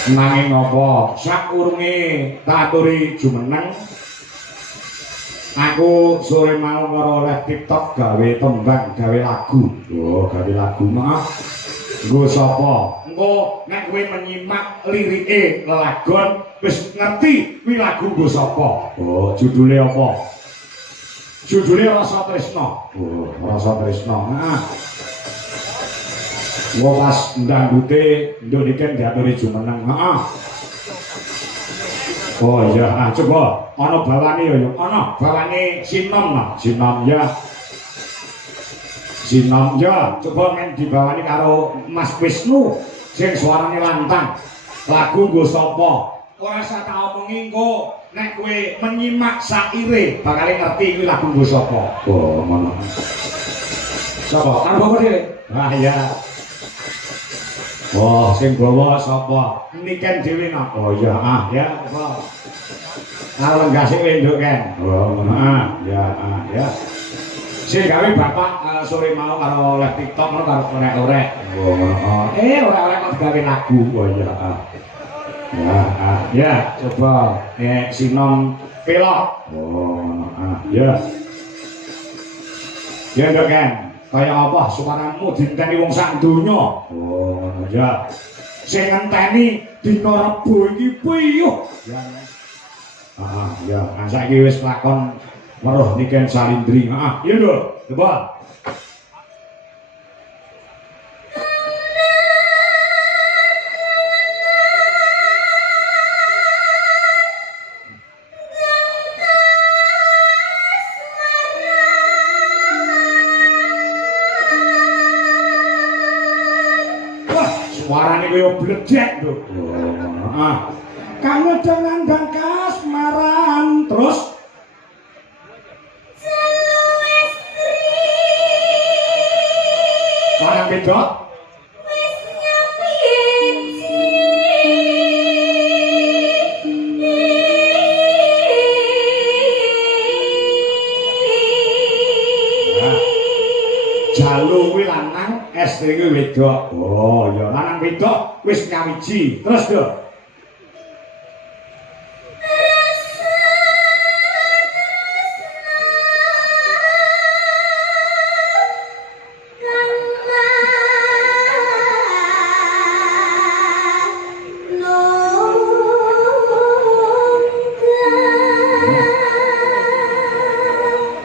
Nanging apa sakurunge taturi jumeneng aku sore mau ngeroleh TikTok gawe tembang gawe lagu. Oh, gawe lagu maaf. Nggo sapa? Engko nek kowe menyimak lirike lelagon wis ngerti kuwi lagu nggo sapa. Oh, judule apa? Judule Rasa Tresna. Oh, Rasa Tresna. Nah. Wong pas ndangdute ndoniken diaturi jumeneng. Heeh. Oh iya, coba ana bawane ya, ana bawane Sinom nah, Sinom ya. Sinom ya, coba men dibawani karo Mas Wisnu sing suarane lantang. Lagu nggo sapa? Ora usah tak omongi engko nek kowe menyimak saire bakal ngerti kuwi lagu nggo sapa. Oh, ngono. Sapa? Karo bapak dhewe. Ah iya. Oh, sing bawa sapa? Niken dhewe nak. Oh iya, ya. Apa? Karo lenggah sing wendok kan. Oh, ya, ya. Sing gawe bapak sore mau karo live TikTok ngono karo orek-orek. Oh, orek-orek kok gawe lagu. Oh iya, ya, coba nek Sinom pelok. Oh, ya. Ya ndok kan. Kaya apa suaramu dinteni wong sak donya. Oh, ya. Sing ngenteni dina Rebo iki piyuh. Ya. Ya, saiki wis lakon weruh Niken Salindri. Iya lho, coba. Suarane kaya bledek lho. Kamu dengan bangkas maran terus barang beda Jalu kuwi lanang SD kuwi wedok. Oh ya lanang wedok wis nyawiji terus lho.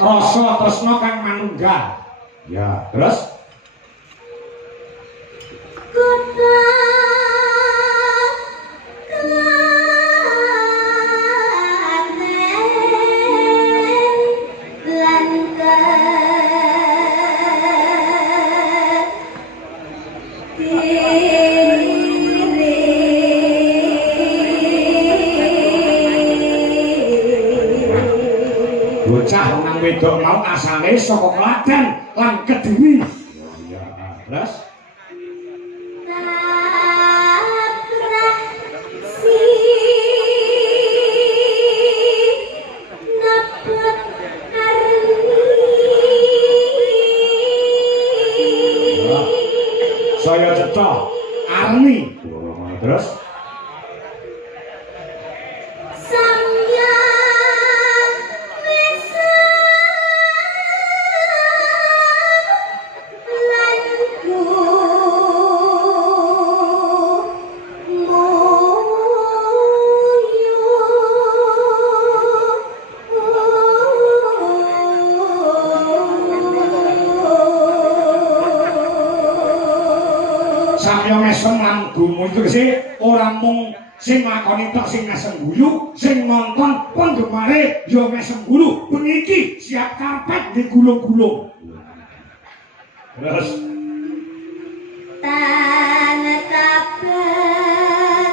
Rasa tresna kang manunggal. Ya, terus bocah nang wedok mau asale saka Klaten lan Kediri. Ya, terus saya cetok Arni. Terus samya mesem lan gumu itu sih orang mung sing lakoni tok sing mesem guyu sing nonton penggemare yo mesem gulu beniki siap karpet digulung-gulung. Terus tanetap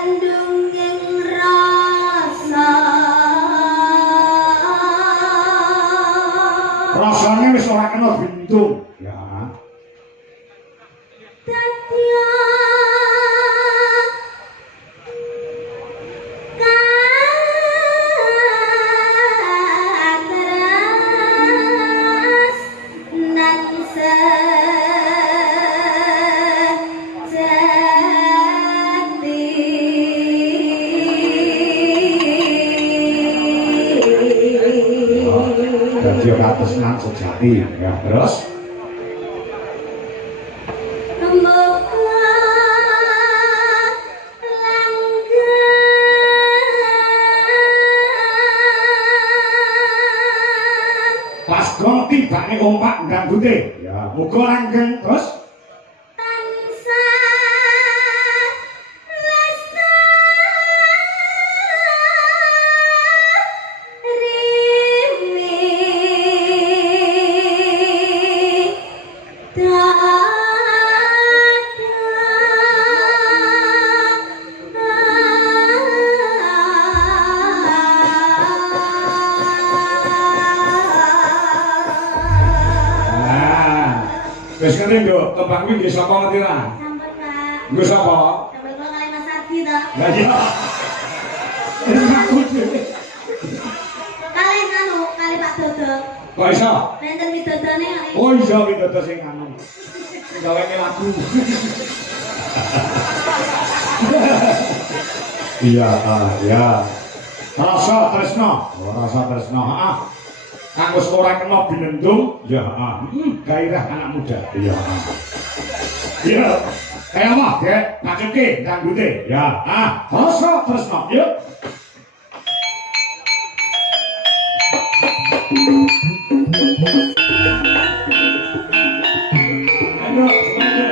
Bandung ing rasa rasane wis ora kena bintung. Ya. ya katresnan sejati ya terus pas gong tibane ompak ndangdute ya muga langgeng terus wis kene yo tembang iki nggih sapa ngerti ra? Sampun, Pak. Nggo sapa? Sampun kula kali Mas Ardi to. Lah iya. Aku dhewe. Kali kali Pak Dodo. Kok iso? Nenten widodone kali. Oh iya widodo sing anu. Gawene lagu. Iya, ya. Rasa tresno, rasa tresno. Heeh. Kang wis ora kena binendung, ya gairah anak muda. Iya. Iya. Kayak apa, Dek? Pacuke dangdute. Ya, rasa tresno. Yuk. Ayo, semuanya.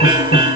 Thank